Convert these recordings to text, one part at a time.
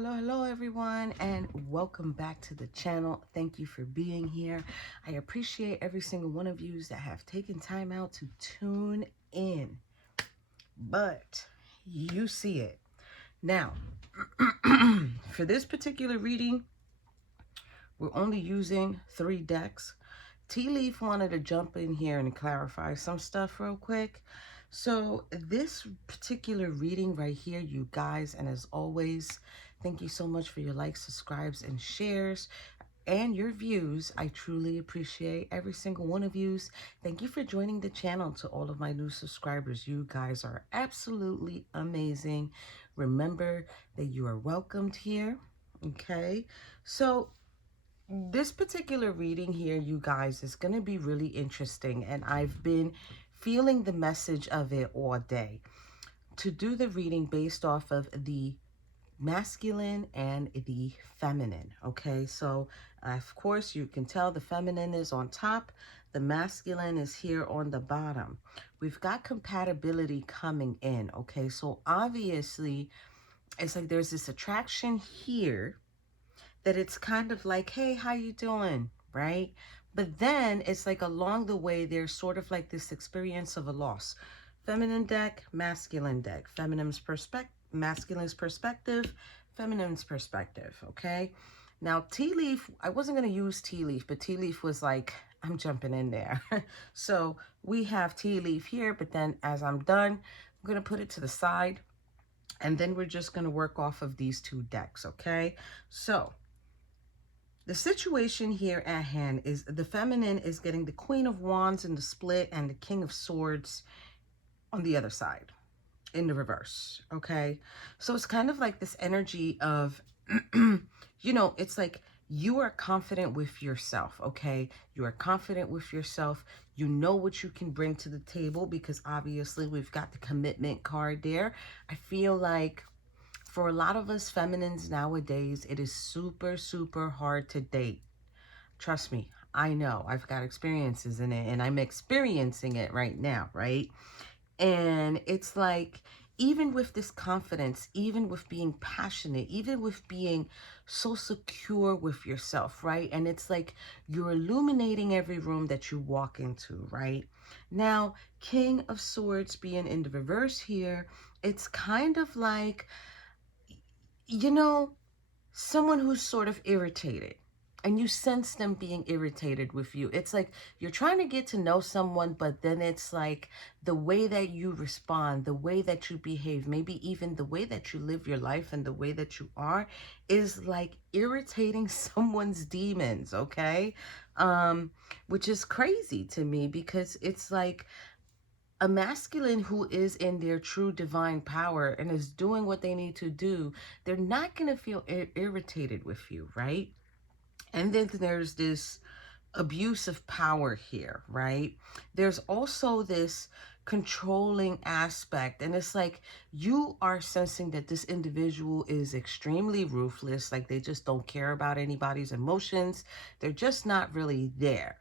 Hello everyone, and welcome back to the channel. Thank you for being here. I appreciate every single one of you that have taken time out to tune in. But you see it. Now, for this particular reading, we're only using 3 decks. Tea Leaf wanted to jump in here and clarify some stuff real quick. So this particular reading right here, you guys, and as always, thank you so much for your likes, subscribes, and shares, and your views. I truly appreciate every single one of you. Thank you for joining the channel. To all of my new subscribers, you guys are absolutely amazing. Remember that you are welcomed here, okay? So this particular reading here, you guys, is going to be really interesting, and I've been feeling the message of it all day. To do the reading based off of the masculine and the feminine, okay? So, of course, you can tell the feminine is on top, the masculine is here on the bottom. We've got compatibility coming in, okay? So, obviously, it's like there's this attraction here that it's kind of like, hey, how you doing, right? But then it's like along the way, there's sort of like this experience of a loss. Feminine deck, masculine deck. Feminine's perspective, masculine's perspective, feminine's perspective, okay? Now, Tea Leaf, I wasn't going to use Tea Leaf, but Tea Leaf was like, I'm jumping in there. So we have Tea Leaf here, but then as I'm done, I'm going to put it to the side, and then we're just going to work off of these 2 decks, okay? So the situation here at hand is the feminine is getting the Queen of Wands in the split and the King of Swords on the other side in the reverse, okay? So it's kind of like this energy of, you know, it's like you are confident with yourself, okay? You are confident with yourself. You know what you can bring to the table because obviously we've got the commitment card there. I feel like for a lot of us feminines nowadays, it is super hard to date. Trust me, I know. I've got experiences in it, and I'm experiencing it right now, right? And it's like, even with this confidence, even with being passionate, even with being so secure with yourself, right? And it's like you're illuminating every room that you walk into, right? Now, King of Swords being in the reverse here, it's kind of like, you know, someone who's sort of irritated and you sense them being irritated with you. It's like you're trying to get to know someone, but then it's like the way that you respond, the way that you behave, maybe even the way that you live your life and the way that you are is like irritating someone's demons, okay? Which is crazy to me because it's like a masculine who is in their true divine power and is doing what they need to do, they're not going to feel irritated with you, right? And then there's this abuse of power here, right? There's also this controlling aspect, and it's like you are sensing that this individual is extremely ruthless, like they just don't care about anybody's emotions. They're just not really there,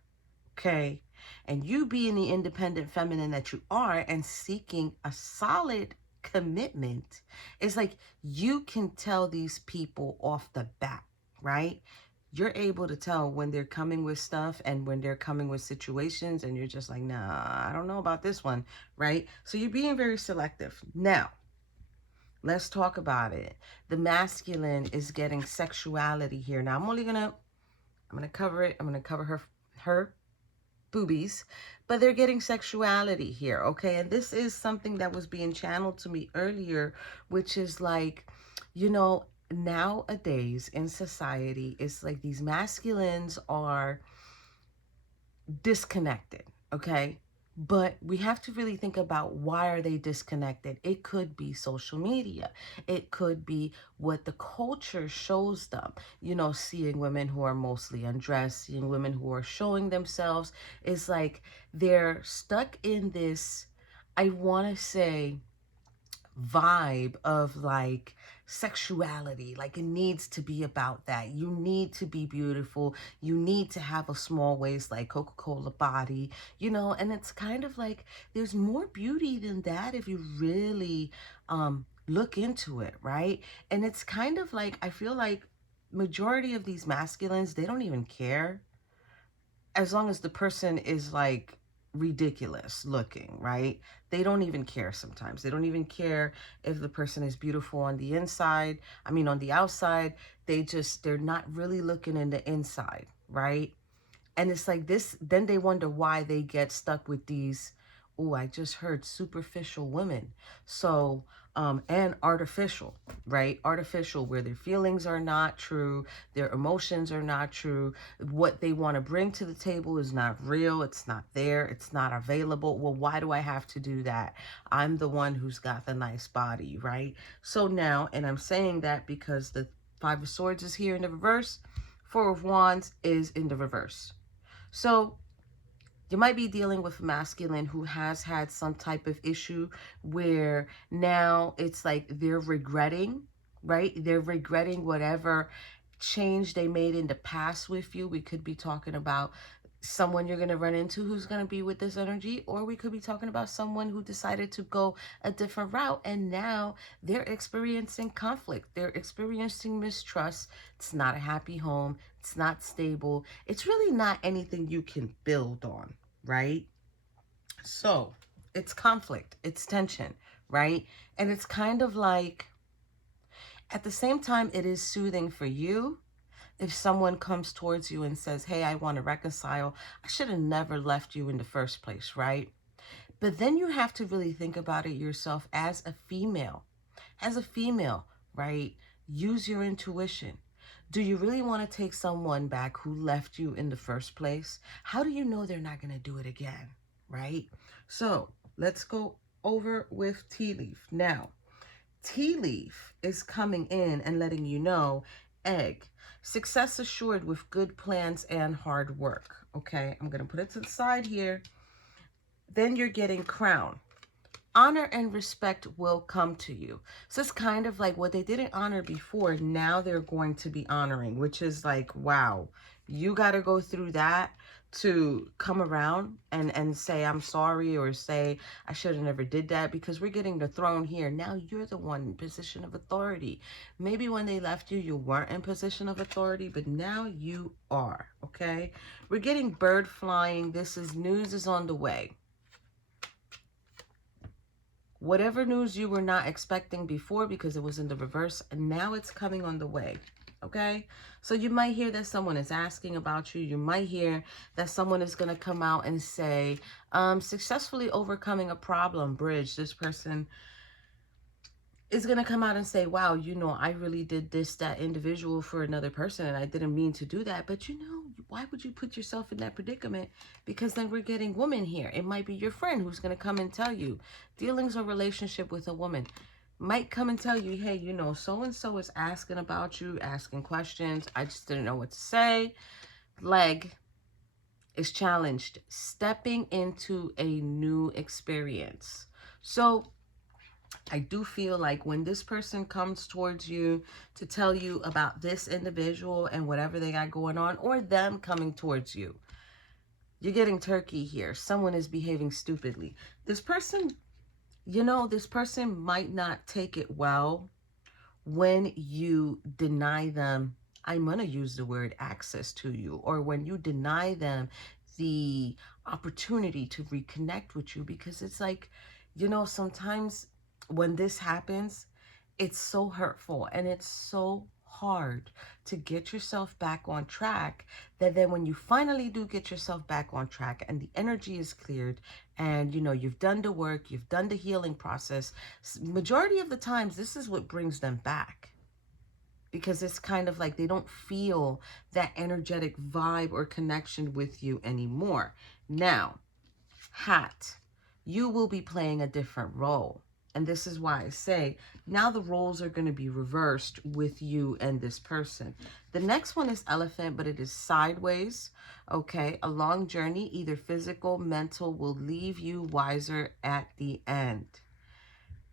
okay? And you being the independent feminine that you are and seeking a solid commitment, it's like you can tell these people off the bat, right? You're able to tell when they're coming with stuff and when they're coming with situations, and you're just like, nah, I don't know about this one, right? So you're being very selective. Now, let's talk about it. The masculine is getting sexuality here. Now, I'm gonna cover it. I'm gonna cover her boobies, but they're getting sexuality here, okay? And this is something that was being channeled to me earlier, which is like, you know, nowadays in society, it's like these masculines are disconnected, okay? But we have to really think about, why are they disconnected? It could be social media. It could be what the culture shows them. You know, seeing women who are mostly undressed, seeing women who are showing themselves. It's like they're stuck in this, I want to say, vibe of like sexuality. Like it needs to be about that. You need to be beautiful. You need to have a small waist like Coca-Cola body, you know, and it's kind of like there's more beauty than that if you really look into it, right? And it's kind of like, I feel like majority of these masculines, they don't even care as long as the person is like ridiculous looking, right? They don't even care sometimes. They don't even care if the person is beautiful on the inside. I mean, on the outside, they're not really looking in the inside, right? And it's like this, then they wonder why they get stuck with these, oh, I just heard superficial women. So, and artificial, right? Artificial, where their feelings are not true, their emotions are not true. What they want to bring to the table is not real. It's not there. It's not available. Well, why do I have to do that? I'm the one who's got the nice body, right? So now, and I'm saying that because the Five of Swords is here in the reverse, Four of Wands is in the reverse. So you might be dealing with a masculine who has had some type of issue where now it's like they're regretting, right? They're regretting whatever change they made in the past with you. We could be talking about someone you're going to run into who's going to be with this energy, or we could be talking about someone who decided to go a different route and now they're experiencing conflict. They're experiencing mistrust. It's not a happy home. It's not stable. It's really not anything you can build on, right? So it's conflict, it's tension, right? And it's kind of like, at the same time, it is soothing for you if someone comes towards you and says, hey, I want to reconcile. I should have never left you in the first place, right? But then you have to really think about it yourself as a female. As a female, right? Use your intuition. Do you really want to take someone back who left you in the first place? How do you know they're not going to do it again, right? So let's go over with tea leaf. Now, tea leaf is coming in and letting you know, egg, success assured with good plans and hard work. Okay, I'm going to put it to the side here. Then you're getting crown. Honor and respect will come to you. So it's kind of like what they didn't honor before, now they're going to be honoring, which is like, wow, you got to go through that to come around and say, I'm sorry, or say, I should have never did that, because we're getting the throne here. Now you're the one in position of authority. Maybe when they left you, you weren't in position of authority, but now you are, okay? We're getting bird flying. This is news is on the way. Whatever news you were not expecting before because it was in the reverse, and now it's coming on the way, okay? So you might hear that someone is asking about you. You might hear that someone is going to come out and say, successfully overcoming a problem, bridge. This person is going to come out and say, wow, you know, I really did this, that individual for another person, and I didn't mean to do that. But you know, why would you put yourself in that predicament? Because then we're getting woman here. It might be your friend who's going to come and tell you. Dealings or relationship with a woman might come and tell you, hey, you know, so-and-so is asking about you, asking questions. I just didn't know what to say. Leg is challenged. Stepping into a new experience. So I do feel like when this person comes towards you to tell you about this individual and whatever they got going on, or them coming towards you, you're getting turkey here. Someone is behaving stupidly. This person, you know, this person might not take it well when you deny them, I'm going to use the word access to you, or when you deny them the opportunity to reconnect with you, because it's like, you know, sometimes when this happens, it's so hurtful and it's so hard to get yourself back on track, that then when you finally do get yourself back on track and the energy is cleared and, you know, you've done the work, you've done the healing process, majority of the times this is what brings them back, because it's kind of like they don't feel that energetic vibe or connection with you anymore. Now, hat, you will be playing a different role. And this is why I say, now the roles are going to be reversed with you and this person. The next one is elephant, but it is sideways. Okay, a long journey, either physical, mental, will leave you wiser at the end.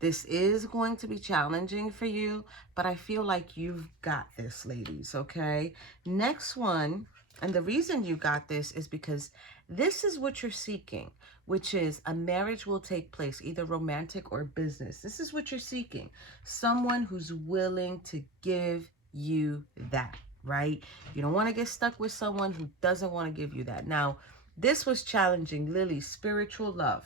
This is going to be challenging for you, but I feel like you've got this, ladies, okay? Next one And the reason you got this is because this is what you're seeking, which is a marriage will take place, either romantic or business. This is what you're seeking. Someone who's willing to give you that, right? You don't want to get stuck with someone who doesn't want to give you that. Now, this was challenging Lily's spiritual love,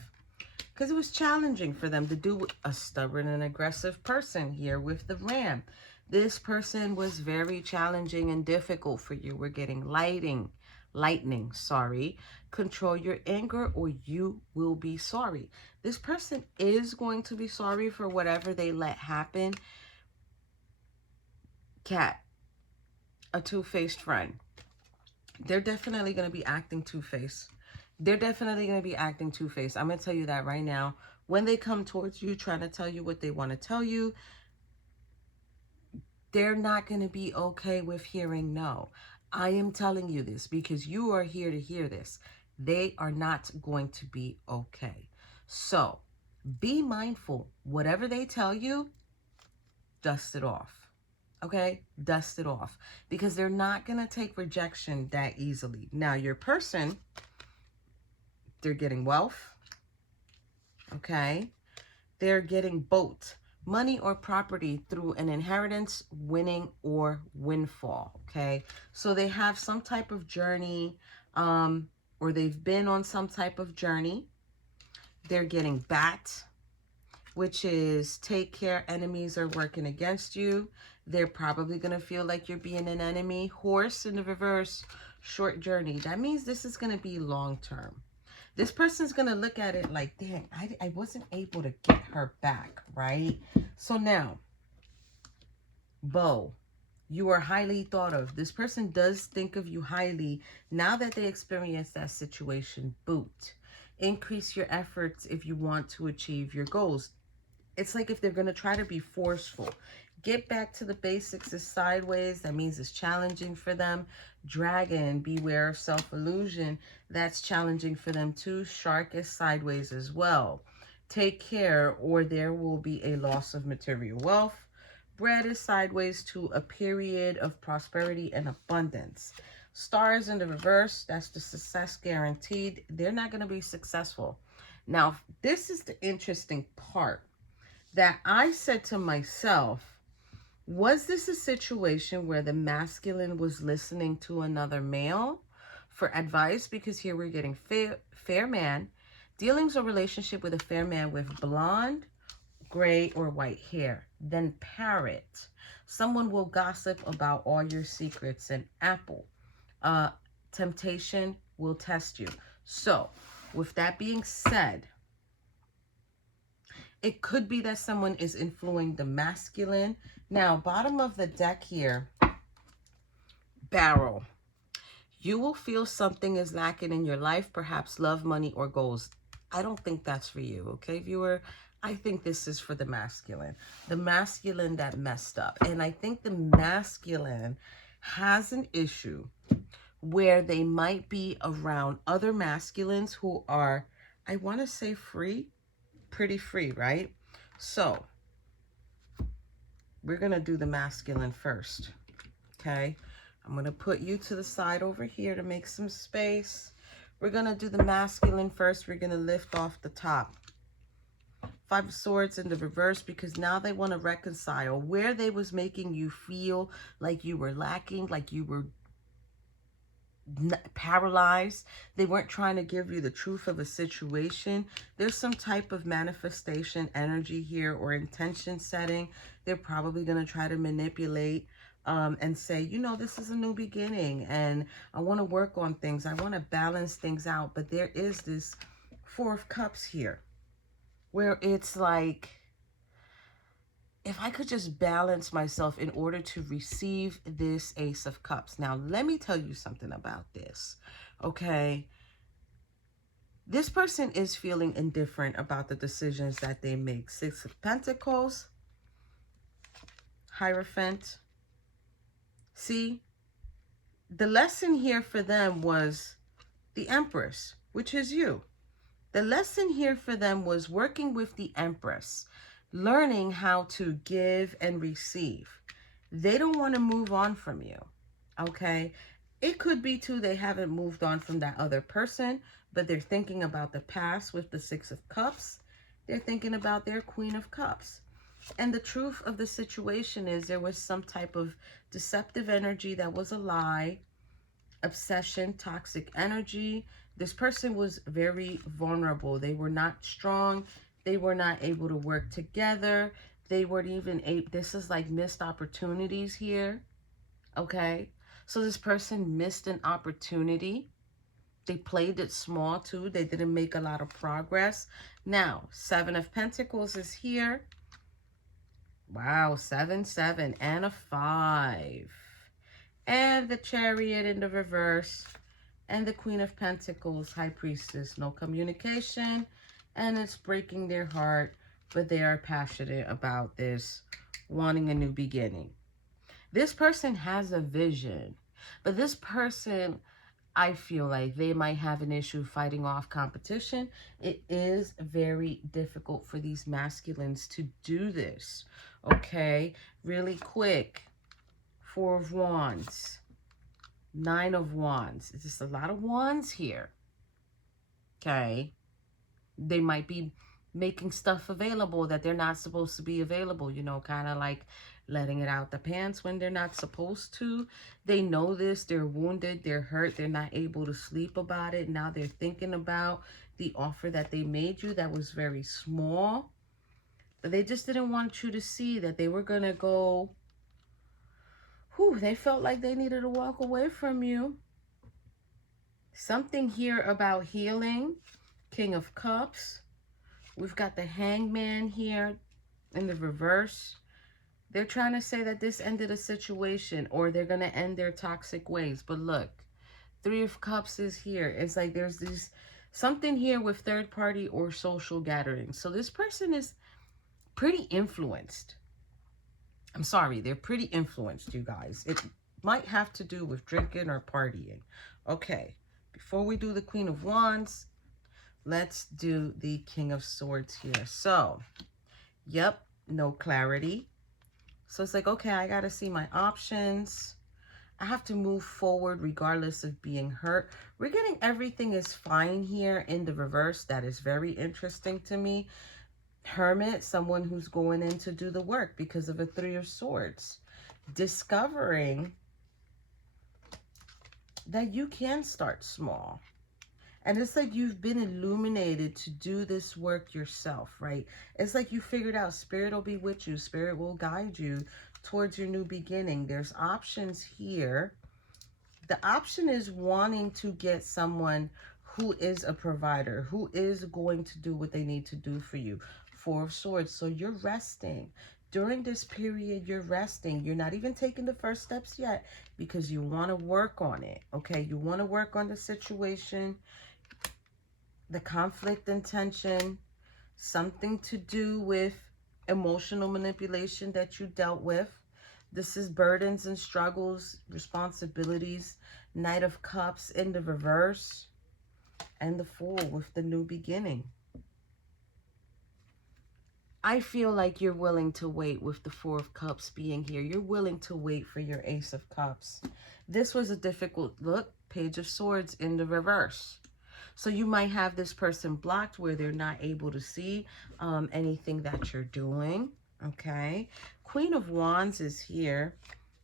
because it was challenging for them to do with a stubborn and aggressive person here with the ram. This person was very challenging and difficult for you. We're getting lightning, sorry. Control your anger or you will be sorry. This person is going to be sorry for whatever they let happen. Cat, a two-faced friend. They're definitely going to be acting two-faced. They're definitely going to be acting two-faced. I'm going to tell you that right now. When they come towards you, trying to tell you what they want to tell you, they're not going to be okay with hearing no. I am telling you this because you are here to hear this. They are not going to be okay. So be mindful. Whatever they tell you, dust it off. Okay? Dust it off. Because they're not going to take rejection that easily. Now, your person, they're getting wealth. Okay? They're getting both money or property through an inheritance, winning, or windfall. Okay? So they have some type of journey, or they've been on some type of journey. They're getting bat, which is take care, enemies are working against you. They're probably going to feel like you're being an enemy. Horse in the reverse, short journey. That means this is going to be long term. This person's going to look at it like, damn, I wasn't able to get her back, right? So now, Bo, you are highly thought of. This person does think of you highly now that they experience that situation. Boot. Increase your efforts if you want to achieve your goals. It's like if they're going to try to be forceful. Get back to the basics is sideways. That means it's challenging for them. Dragon, beware of self-illusion. That's challenging for them too. Shark is sideways as well. Take care or there will be a loss of material wealth. Bread is sideways to a period of prosperity and abundance. Stars in the reverse, that's the success guaranteed. They're not going to be successful. Now, this is the interesting part that I said to myself, was this a situation where the masculine was listening to another male for advice? Because here we're getting fair man, dealings or relationship with a fair man with blonde, gray, or white hair. Then parrot. Someone will gossip about all your secrets. And apple. Temptation will test you. So, with that being said, it could be that someone is influencing the masculine. Now, bottom of the deck here, barrel. You will feel something is lacking in your life, perhaps love, money, or goals. I don't think that's for you, okay, viewer? I think this is for the masculine that messed up. And I think the masculine has an issue where they might be around other masculines who are, I want to say free, pretty free, right? So we're going to do the masculine first, okay? I'm going to put you to the side over here to make some space. We're going to do the masculine first. We're going to lift off the top. Five of Swords in the reverse, because now they want to reconcile where they was making you feel like you were lacking, like you were paralyzed. They weren't trying to give you the truth of a situation. There's some type of manifestation energy here or intention setting. They're probably going to try to manipulate and say, you know, this is a new beginning and I want to work on things. I want to balance things out. But there is this Four of Cups here where it's like, if I could just balance myself in order to receive this Ace of Cups. Now, let me tell you something about this, okay? This person is feeling indifferent about the decisions that they make. Six of Pentacles, Hierophant. See, the lesson here for them was the Empress, which is you. The lesson here for them was working with the Empress, learning how to give and receive. They don't want to move on from you, okay? It could be too, they haven't moved on from that other person, but they're thinking about the past with the Six of Cups. They're thinking about their Queen of Cups. And the truth of the situation is there was some type of deceptive energy that was a lie, obsession, toxic energy. This person was very vulnerable. They were not strong. They were not able to work together. They weren't even able, this is like missed opportunities here. Okay. So this person missed an opportunity. They played it small too. They didn't make a lot of progress. Now, Seven of Pentacles is here. Wow, 7, 7, and a 5. And the Chariot in the reverse. And the Queen of Pentacles, High Priestess. No communication. And it's breaking their heart. But they are passionate about this, wanting a new beginning. This person has a vision. But this person, I feel like they might have an issue fighting off competition. It is very difficult for these masculines to do this. Okay, really quick. 4 of Wands. 9 of Wands. It's just a lot of wands here. Okay. They might be making stuff available that they're not supposed to be available. You know, kind of like letting it out the pants when they're not supposed to. They know this. They're wounded. They're hurt. They're not able to sleep about it. Now they're thinking about the offer that they made you that was very small. But they just didn't want you to see that they were going to go. Whew, they felt like they needed to walk away from you. Something here about healing. King of Cups. We've got the Hangman here in the reverse. They're trying to say that this ended a situation or they're going to end their toxic ways. But look, 3 of Cups is here. It's like there's this something here with third party or social gatherings. So this person is pretty influenced. I'm sorry, they're pretty influenced, you guys. It might have to do with drinking or partying. Okay, before we do the Queen of Wands, let's do the King of Swords here. So, yep, no clarity. So it's like, okay, I got to see my options. I have to move forward regardless of being hurt. We're getting everything is fine here in the reverse. That is very interesting to me. Hermit, someone who's going in to do the work because of a 3 of Swords. Discovering that you can start small. And it's like you've been illuminated to do this work yourself, right? It's like you figured out Spirit will be with you. Spirit will guide you towards your new beginning. There's options here. The option is wanting to get someone who is a provider, who is going to do what they need to do for you. 4 of Swords. So you're resting. During this period, you're resting. You're not even taking the first steps yet because you want to work on it, okay? You want to work on the situation, the conflict and tension, something to do with emotional manipulation that you dealt with. This is burdens and struggles, responsibilities. Knight of Cups in the reverse. And the Fool with the new beginning. I feel like you're willing to wait with the 4 of Cups being here. You're willing to wait for your Ace of Cups. This was a difficult look. Page of Swords in the reverse. So you might have this person blocked where they're not able to see anything that you're doing. Okay. Queen of Wands is here.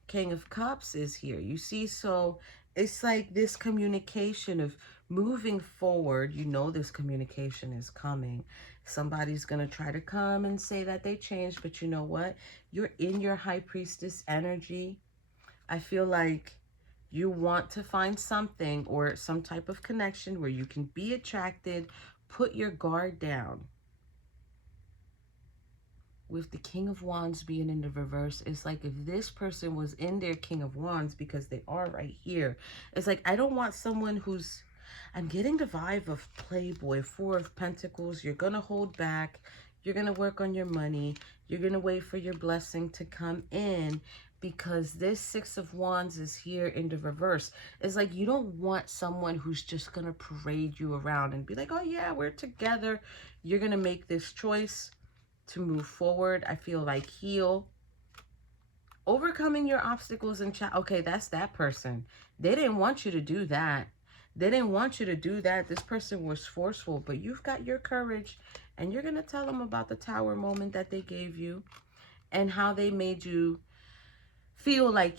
King of Cups is here. You see, so it's like this communication of moving forward. You know this communication is coming. Somebody's going to try to come and say that they changed, but you know what? You're in your High Priestess energy. I feel like you want to find something or some type of connection where you can be attracted, put your guard down. With the King of Wands being in the reverse, it's like if this person was in their King of Wands, because they are right here, it's like, I don't want someone who's, I'm getting the vibe of playboy. 4 of Pentacles. You're going to hold back. You're going to work on your money. You're going to wait for your blessing to come in because this 6 of Wands is here in the reverse. It's like you don't want someone who's just going to parade you around and be like, oh yeah, we're together. You're going to make this choice to move forward. I feel like heal. Overcoming your obstacles and okay, that's that person. They didn't want you to do that. They didn't want you to do that. This person was forceful, but you've got your courage, and you're going to tell them about the tower moment that they gave you and how they made you feel like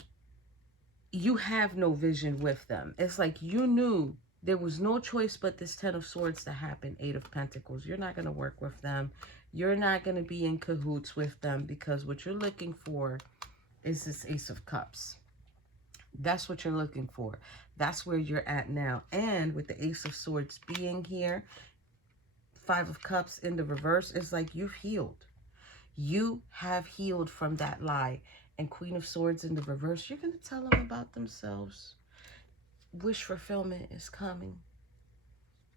you have no vision with them. It's like you knew there was no choice but this 10 of Swords to happen. 8 of Pentacles. You're not going to work with them. You're not going to be in cahoots with them, because what you're looking for is this Ace of Cups. That's what you're looking for. That's where you're at now. And with the Ace of Swords being here, 5 of Cups in the reverse, it's like you've healed. You have healed from that lie. And Queen of Swords in the reverse, you're going to tell them about themselves. Wish fulfillment is coming.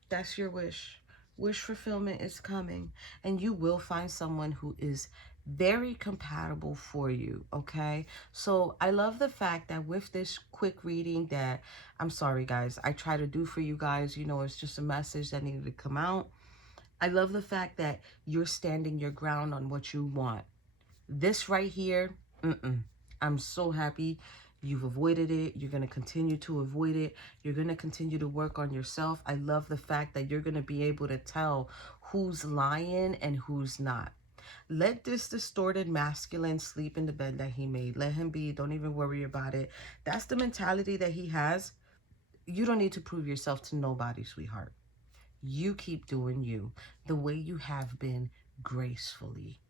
That's your wish. Wish fulfillment is coming. And you will find someone who is very compatible for you, okay? So I love the fact that with this quick reading that, I'm sorry guys, I try to do for you guys, you know, it's just a message that needed to come out. I love the fact that you're standing your ground on what you want. This right here, I'm so happy you've avoided it. You're going to continue to avoid it. You're going to continue to work on yourself. I love the fact that you're going to be able to tell who's lying and who's not. Let this distorted masculine sleep in the bed that he made. Let him be. Don't even worry about it. That's the mentality that he has. You don't need to prove yourself to nobody, sweetheart. You keep doing you the way you have been, gracefully.